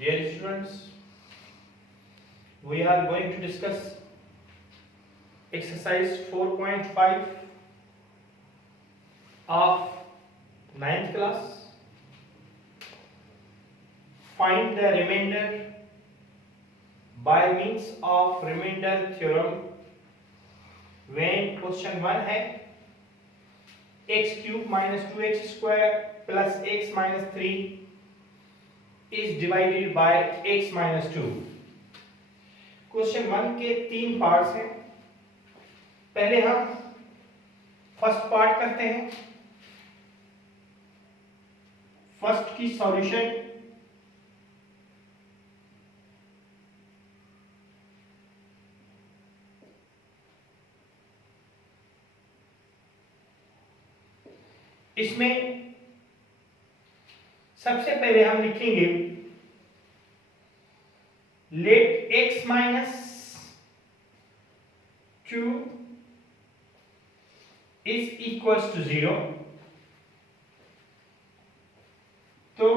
Dear students, we are going to discuss exercise 4.5 of 9th class. Find the remainder by means of remainder theorem when question 1 है x cube minus 2x square plus x minus 3 is divided by x minus 2. Question 1 के 3 parts हैं. पहले हम first part करते हैं. First की solution इसमें सबसे पहले हम लिखेंगे let x minus 2 is equals to 0. तो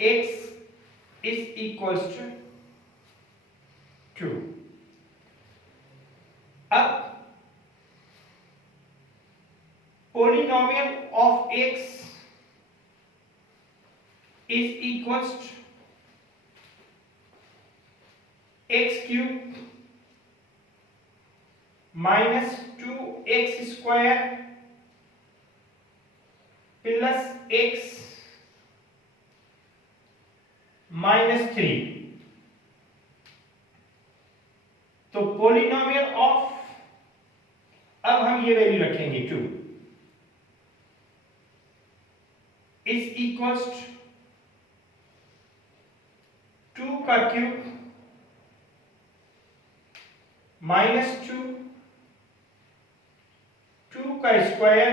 x इज इक्वल्स टू 2. अब polynomial of x is equals to x cube minus 2x square plus x minus 3. तो polynomial of, अब हम ये वैल्यू रखेंगे 2 is equals to 2 का क्यूब माइनस 2 2 का square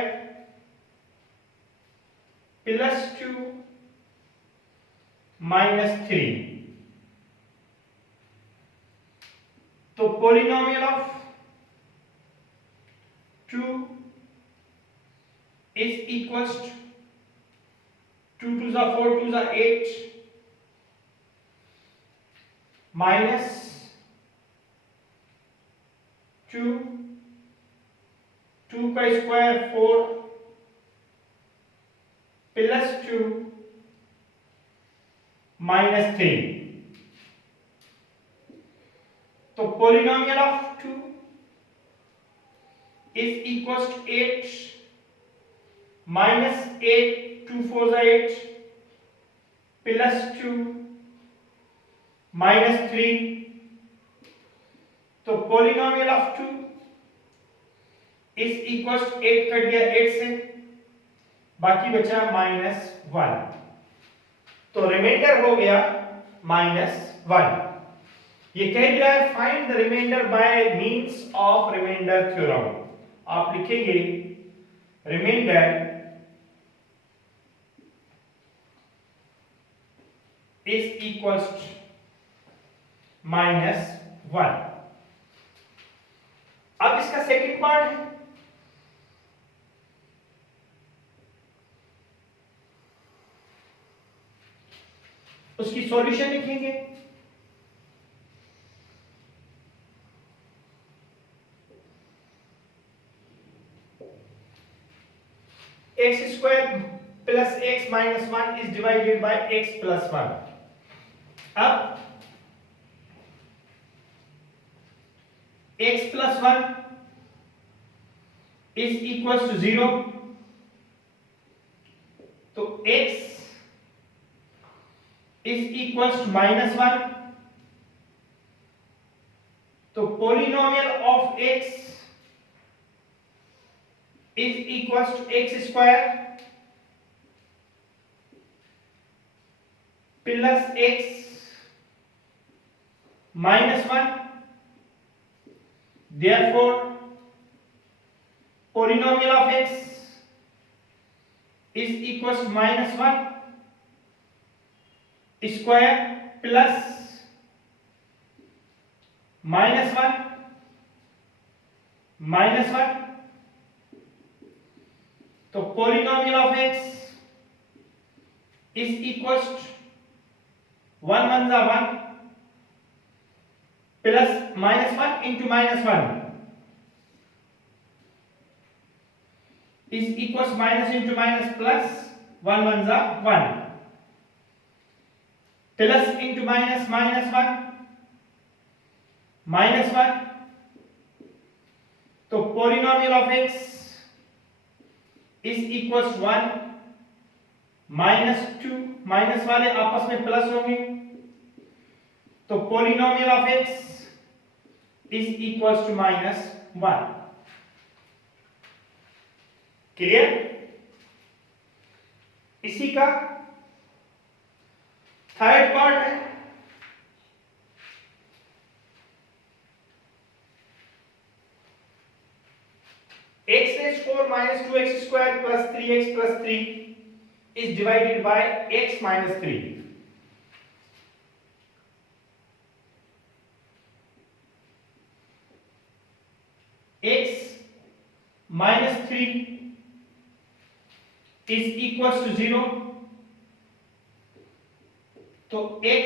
plus 2 minus 3. तो polynomial of 2 is equals to 2 2 जा 4 2 जा 8 minus 2 2 का स्क्वायर 4 प्लस 2 माइनस 3. तो polynomial of 2 is equals to 8 minus 8 2 4 जा 8 प्लस 2 माइनस 3. तो polynomial of 2 is equals 8 cut गया 8 से, बाकी बचा माइनस 1. तो रिमाइंडर हो गया माइनस 1. ये कह दिया है find the remainder by means of remainder theorem. आप लिखेंगे remainder is equals to minus 1. अब इसका सेकंड पार्ट है. उसकी सॉल्यूशन लिखेंगे. X square plus x minus 1 is divided by x plus 1. अब x plus 1 is equals to 0. तो x is equals to minus 1. तो polynomial of x is equals to x square plus x minus 1. Therefore, polynomial of x is equals to minus 1 square plus minus 1 minus 1. तो polynomial of x is equals to 1 1 जा 1 plus -1 into -1 is equals minus into minus plus 1 1 जा 1 plus into minus -1 -1 तो polynomial of x is equals 1 -2 minus वाले आपस में plus होंगे तो polynomial of x is equals to -1 clear. इसी का थर्ड पार्ट है x raised 4 minus 2x square plus 3x plus 3 is divided by x minus 3. X minus 3 is equals to 0. तो x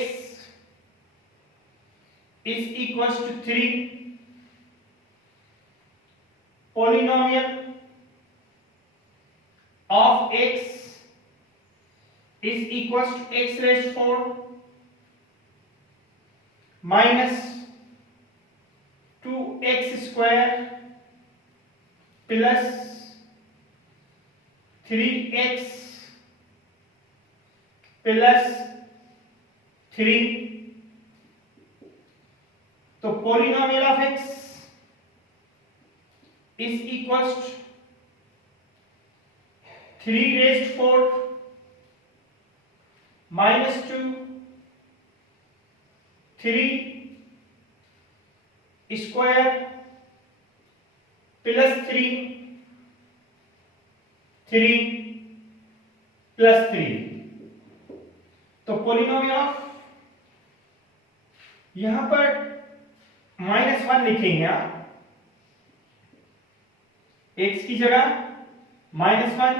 is equals to 3. Polynomial of x is equals to x raised 4 minus 2x square plus 3x plus 3 तो polynomial of x is equals to 3 raised 4 minus 2 3 square plus 3 3 plus 3 तो polynomial of यहां पर -1 लिखेंगे आप x की जगह -1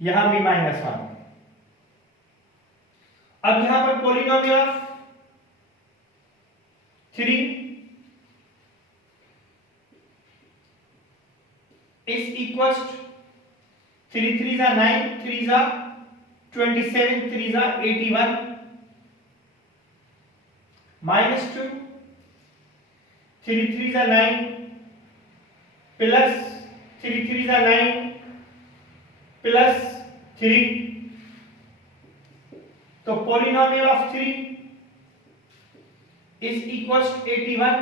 यहां भी -1। अब यहां पर polynomial of 3 is equals to 3 3 जा 9 3 जा 27 3 जा 81 minus 2 3 3 जा 9 plus 3 3 जा 9 plus 3 तो polynomial of 3 is equals to 81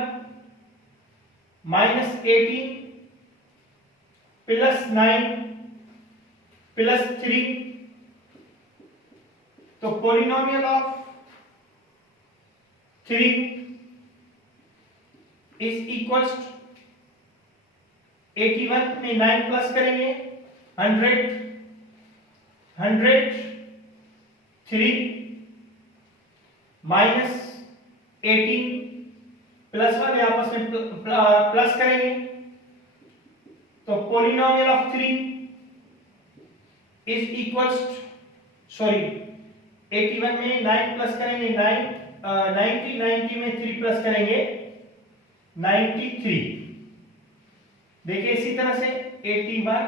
minus 18 plus 9 plus 3 तो polynomial of 3 is equals to 81 में 9 प्लस करेंगे 100 3 माइनस 18 प्लस 1 आपस में प्लस करेंगे तो polynomial of 3 is equals to sorry 81 में 9 प्लस करेंगे 90 में 3 प्लस करेंगे 93। देखिए इसी तरह से 81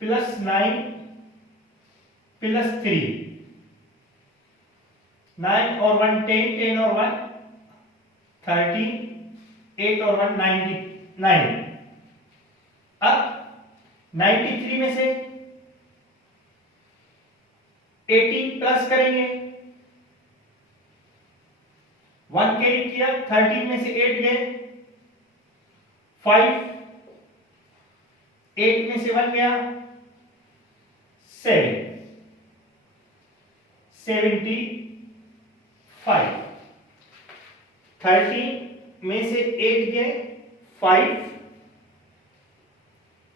प्लस 9 प्लस 3 9 और 1 10 10 और 1 13 8 और 1 99। अब 93 में से 18 प्लस करेंगे 1 कैरी किया 13 में से 8 गए 5 8 में से 1 गया 7 75 13 में से 8 गए 5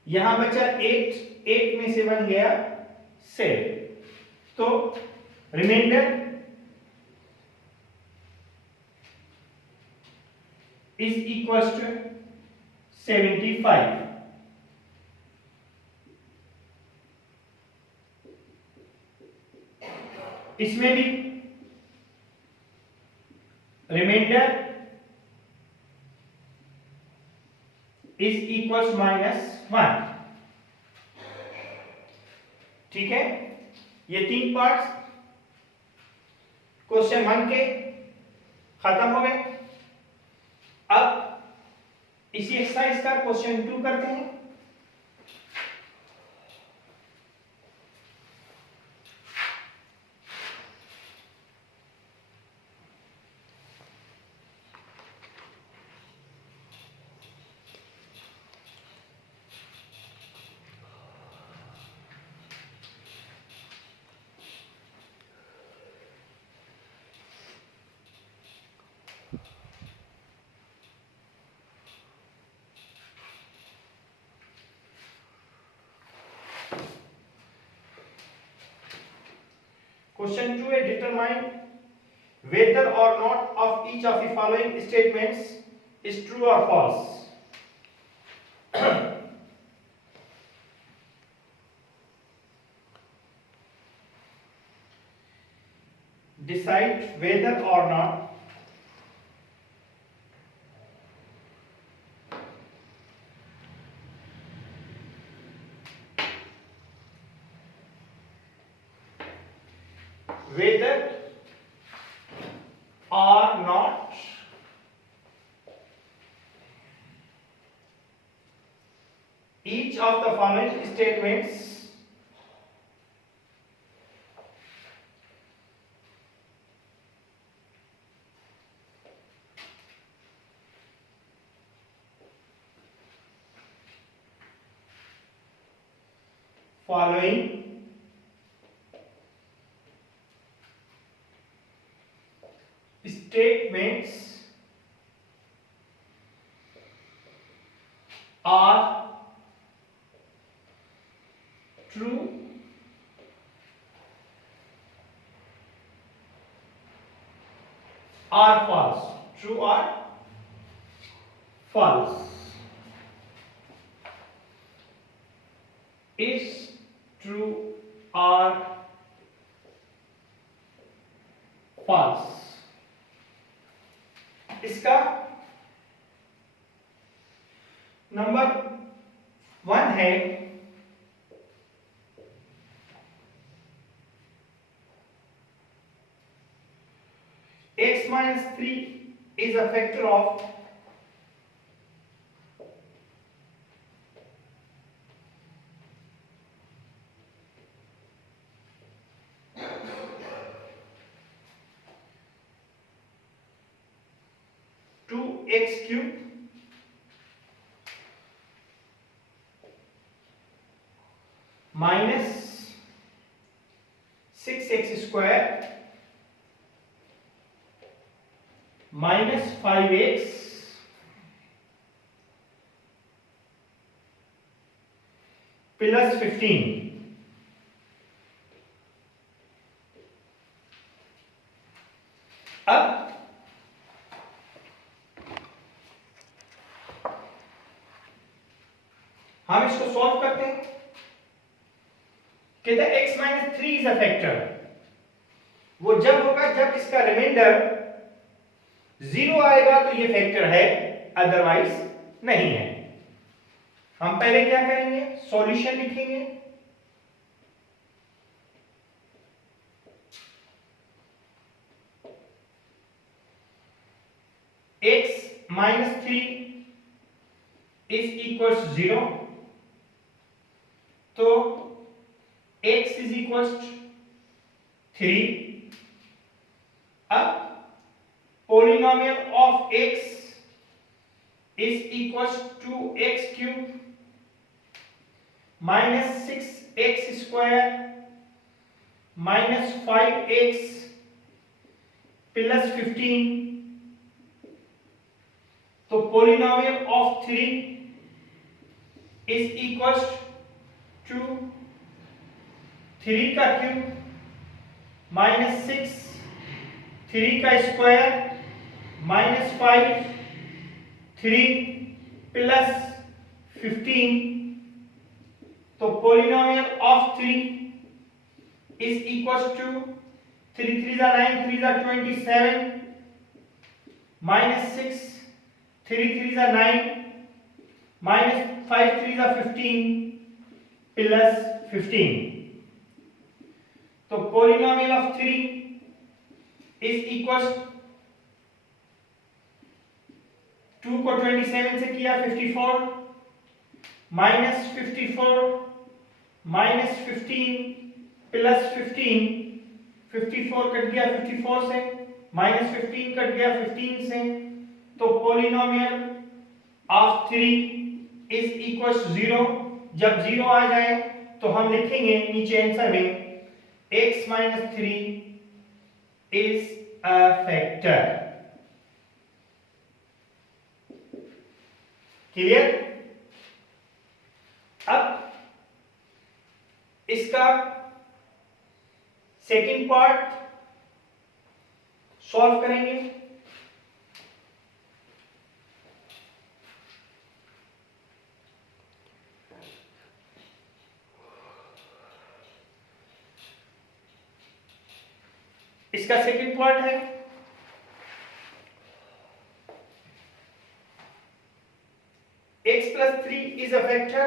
यहां बचा 8 में से 1 गया 7 तो रिमाइंडर इज इक्वल्स टू 75। इसमें भी रिमाइंडर इज इक्वल्स -1। ठीक है, ये 3 पार्ट्स क्वेश्चन 1 के खत्म हो गए। अब इसी एक्सरसाइज का क्वेश्चन 2 करते हैं। Question 2 is determine whether or not of each of the following statements is true or false. Decide whether or not whether or not each of the following statements following statements are true or false. True or false. Is true or false. इसका number 1 है x minus 3 is a factor of x cube minus 6x square minus 5x plus 15। अब हम इसको solve करते हैं। कहते हैं x minus 3 is a factor. वो जब होगा जब इसका रिमाइंडर 0 आएगा तो ये फैक्टर है, अदरवाइज नहीं है। हम पहले क्या करेंगे, सॉल्यूशन लिखेंगे। x माइनस 3 इज इक्वल्स 0, तो x इज इक्वल्स 3। अब polynomial of x is equals to x cube minus 6x square minus 5x plus 15। तो polynomial of 3 is equals to 3 का क्यूब माइनस 6, 3 का स्क्वायर माइनस 5, 3 प्लस 15। तो polynomial of 3 is equals to 3 3 are 9, 3 are 27, minus 6, 3 3 are 9, minus 5 3 are 15, plus 15. तो polynomial of 3 is equals 2 को 27 से किया 54, minus 54 minus 15 plus 15, 54 cut गया 54 से, minus 15 कट गया 15 से, तो polynomial of 3 is equals 0. जब 0 आ जाए तो हम लिखेंगे नीचे आंसर में x minus 3 is a factor. Clear? अब इसका सेकंड पार्ट सॉल्व करेंगे. इसका सेकंड पार्ट है x plus 3 is a factor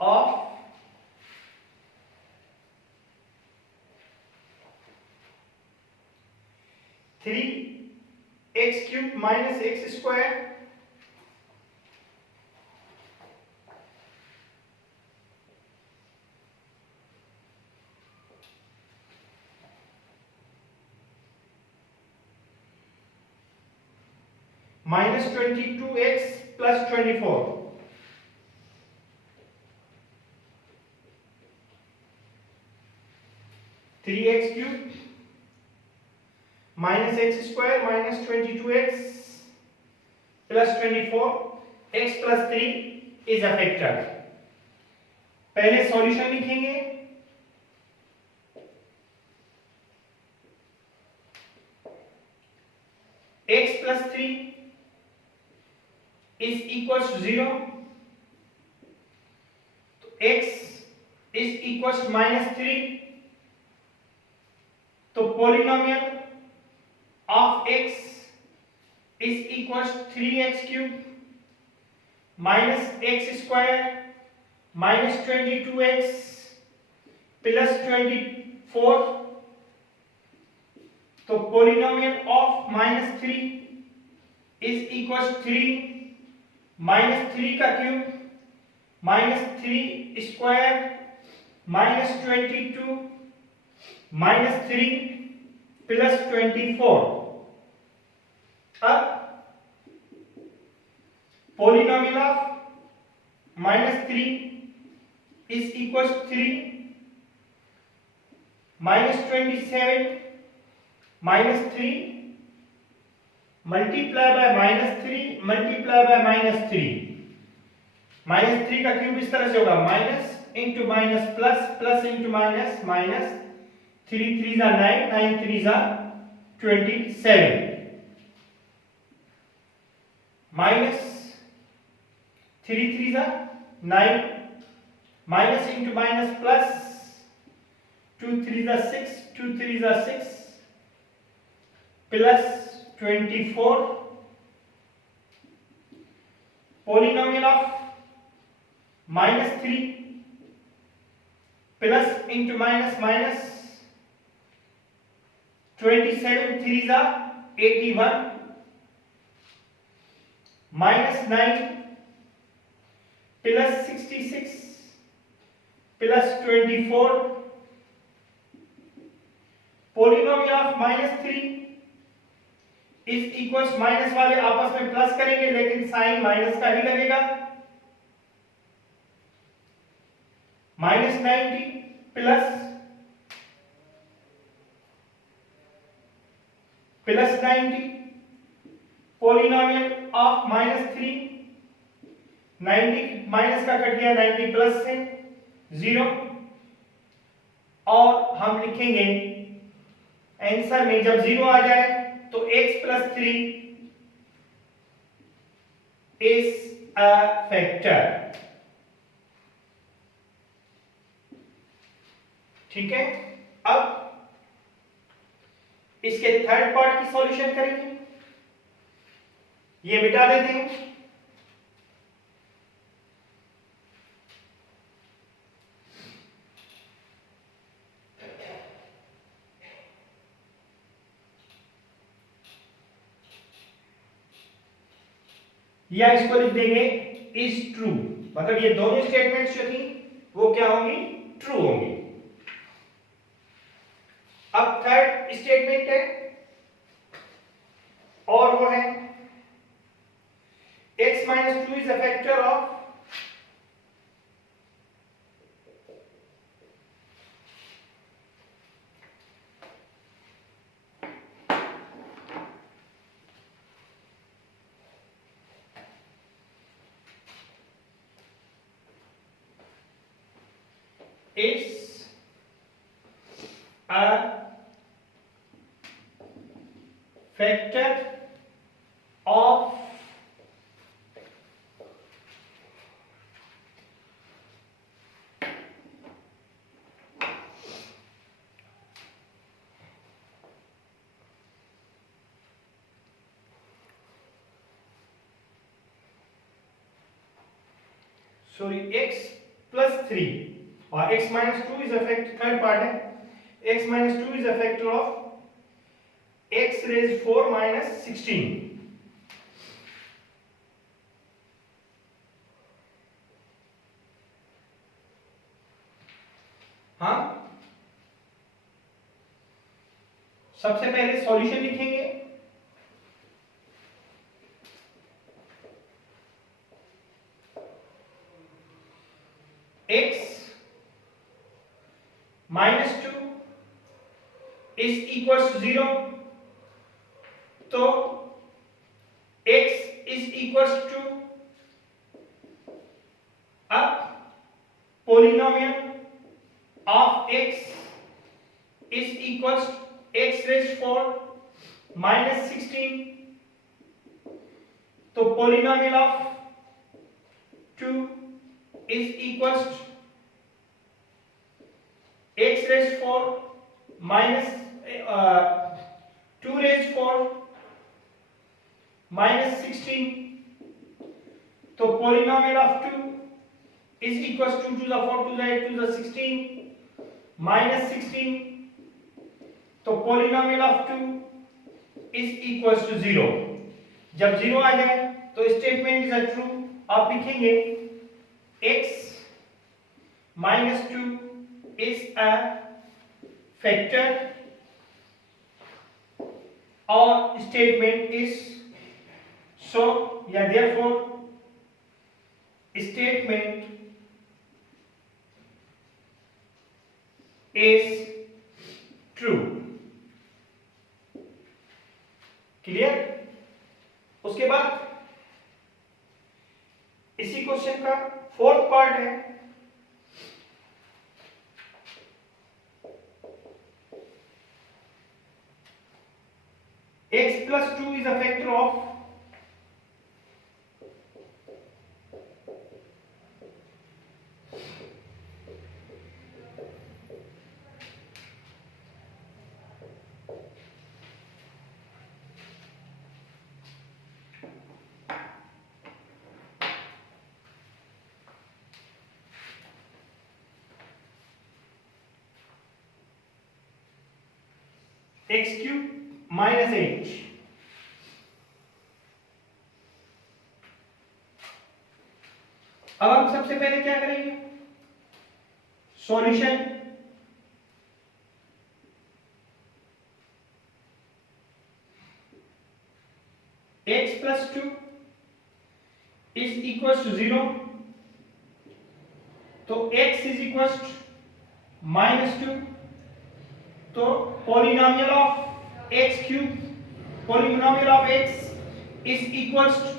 of 3x cube minus x square minus 22x plus 24. 3x cube minus x square minus 22x plus 24, x plus 3 is a factor. पहले solution लिखेंगे. x plus 3 is equals to 0. तो x is equals to minus 3. तो polynomial of x is equals to 3x cube minus x square minus 22x plus 24. तो polynomial of minus 3 is equals to 3 minus 3 का cube minus 3 square minus 22 minus 3 plus 24. अब polynomial of minus 3 is equals to 3 minus 27 minus 3 multiply by minus 3 multiply by minus 3. minus 3 का cube इस तरह से होगा minus into minus plus plus into minus minus 3 3s are 9 9 3s are 27 minus 3 3s are 9 minus into minus plus 2 3s are 6 2 3s are 6 plus 24. polynomial of minus 3 plus into minus minus 27 3s are 81 minus 9 plus 66 plus 24. polynomial of minus 3 is equals minus वाले आपस में plus करेंगे लेकिन sign minus का ही लगेगा. minus 90 plus 90. polynomial of minus 3 90 minus का cut गया, 90 plus से 0, और हम लिखेंगे आंसर में जब 0 आ जाए तो x plus 3 is a factor. ठीक है, अब इसके थर्ड पार्ट की सॉल्यूशन करेंगे। ये मिटा देते हैं। या इसको लिख देंगे इज ट्रू, मतलब ये दोनों स्टेटमेंट्स जो थी वो क्या होंगी, ट्रू होंगी। अब थर्ड स्टेटमेंट है और वो है x minus 2 is a factor of is a factor of x plus 3 और x minus 2 is a factor, third part है x minus 2 is a factor of x raised 4 minus 16। हाँ, सबसे पहले सॉल्यूशन लिखेंगे। x minus 2 is equals to 0, तो x is equals to a polynomial of x is equals to x raised 4 minus 16, तो polynomial of 2 is equals to x raised 4 minus 2 raised 4 minus 16, तो polynomial of 2 is equals to 2 to the 4 to the 8 to the 16 minus 16, तो polynomial of 2 is equals to 0। जब 0 आ जाए तो statement is a true. आप लिखेंगे x minus 2 is a factor और statement is so या therefore statement is true। Clear? उसके बाद इसी क्वेश्चन का फोर्थ पार्ट है x plus 2 is a factor of x cube minus 8। अब हम सबसे पहले क्या करेंगे, solution. x plus 2 is equals to 0, तो x is equals to minus 2, तो polynomial of x cube, polynomial of x is equals to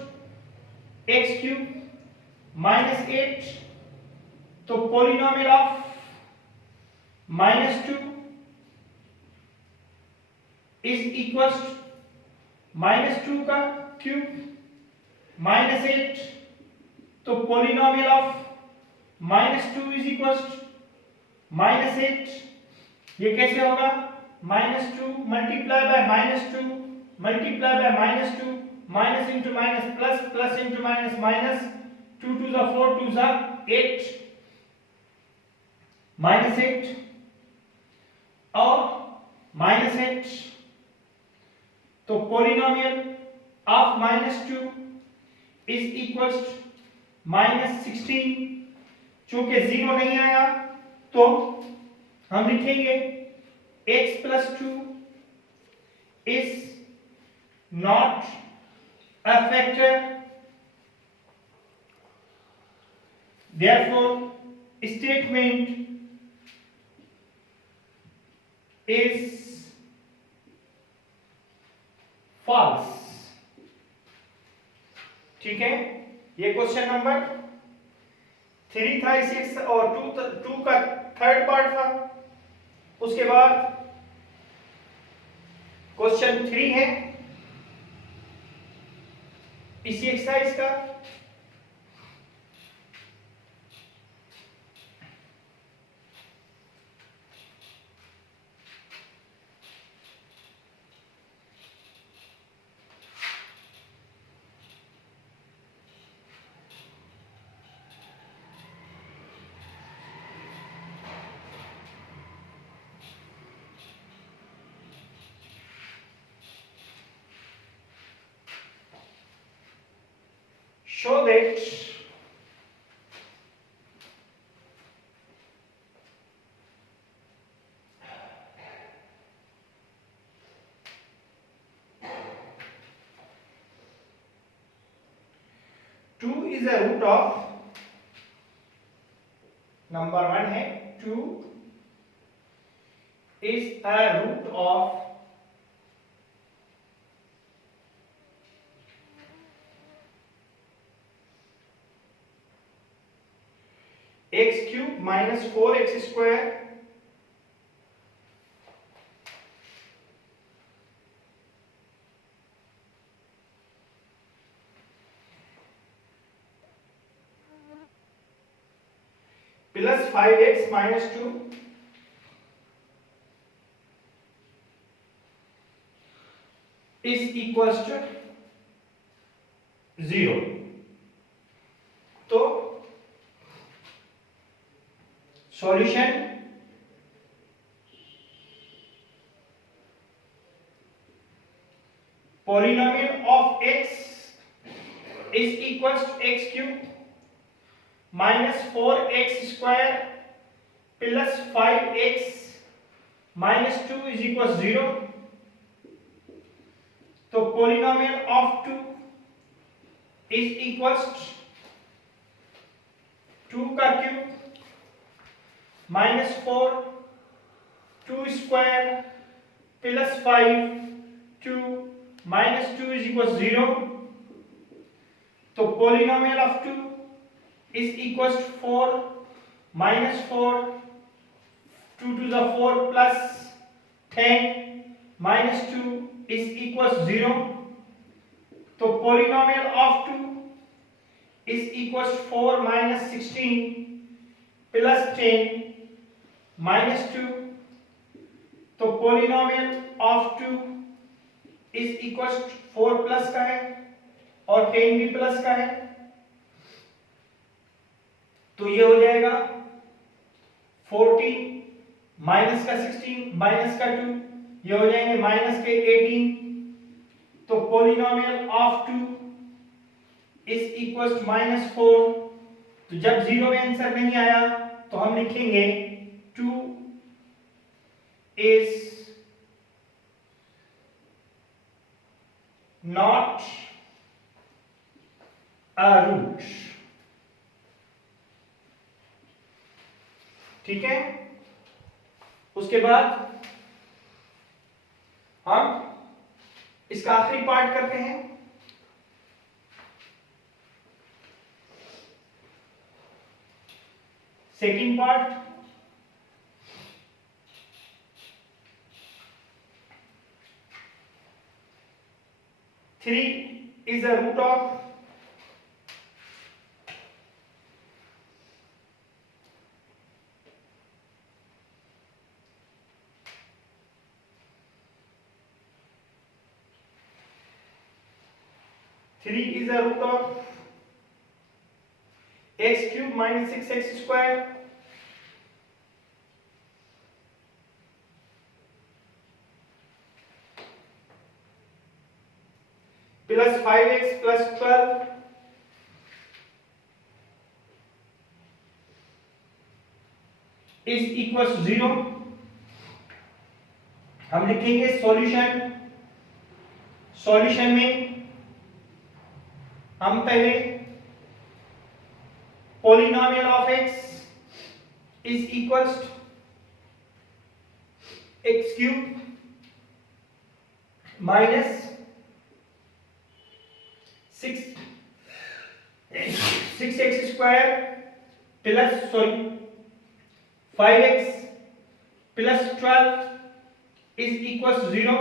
x cube -8, तो polynomial of -2 is equals -2 का क्यूब, -8, तो पॉलिनोमियल ऑफ -2 इज इक्वल्स -8। ये कैसे होगा? -2 multiply by -2 multiply by -2, minus into minus plus, plus into minus minus, 2 to the 4, 2 ज़ा 8, -8 और -8, तो polynomial of -2 is equals -16। चूंकि 0 नहीं आया तो हम लिखेंगे x plus 2 is not a factor, therefore statement is false। ठीक है, ये क्वेश्चन नंबर 3 था, 6 और 2 का थर्ड पार्ट था। उसके बाद क्वेश्चन 3 है इसी एक्सरसाइज का। Show that two is a root of, number 1 है 2 is a root of x cube minus 4x square plus 5x minus 2 is equals to 0। तो solution polynomial of x is equals to x cube minus 4x square plus 5x minus 2 is equals 0। तो polynomial of 2 is equals 2 का cube minus 4, 2 square plus 5, 2 minus 2 is equals 0। तो polynomial of 2 is equals to 4 minus 4, 2 to the 4 plus 10 minus 2 is equals 0। तो polynomial of 2 is equals to 4 minus 16 plus 10 minus 2। तो polynomial of 2 is equals to 4 plus का है और 10 भी plus का है, तो ये हो जाएगा 14 माइनस का 16 माइनस का 2, ये हो जाएंगे माइनस के 18। तो polynomial of 2 is equals to -4। तो जब 0 में आंसर नहीं आया तो हम लिखेंगे 2 is not a root। ठीक है, उसके बाद हम इसका आखिरी पार्ट करते हैं। Second part, three is the root of x cube minus 6x square plus 5x plus 12 is equals to 0। हम लिखेंगे सॉल्यूशन। सॉल्यूशन में हम पहले polynomial of x is equals to x cube minus 6x square plus 5x plus 12 is equals to 0।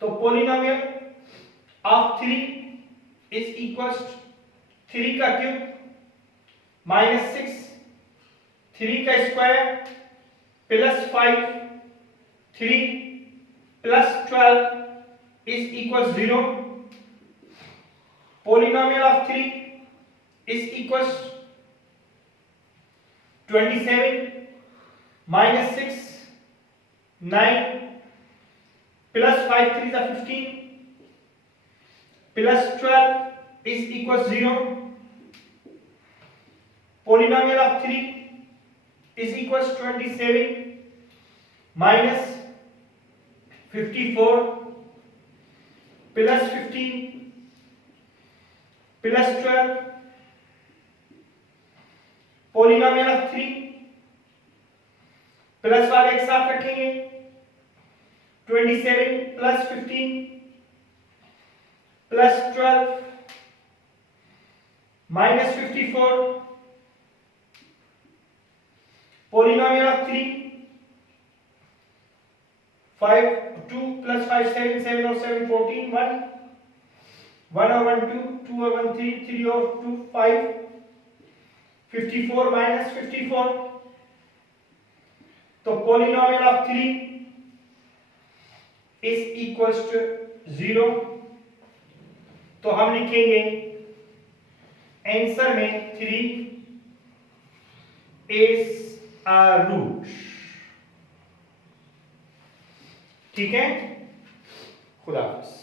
तो polynomial of 3 is equals to 3 का cube minus 6, 3 का square plus 5, 3 plus 12 is equals 0। Polynomial of 3 is equals 27 minus 6, 9 plus 5 3 is 15 plus 12 is equals 0. Polynomial of 3 is equals 27 minus 54 plus 15 plus 12। Polynomial of 3 plus वाले एक साथ रखेंगे, 27 plus 15 plus 12 minus 54। Polynomial of 3 5 2 plus 5 7 7 और 7 14 1 1 और 1 2 2 और 1 3 3 और 2 5 54 minus 54। तो polynomial of 3 is equals to 0। तो हम लिखेंगे आंसर में 3 इज अ रूट। ठीक है, खुदा हाफिज।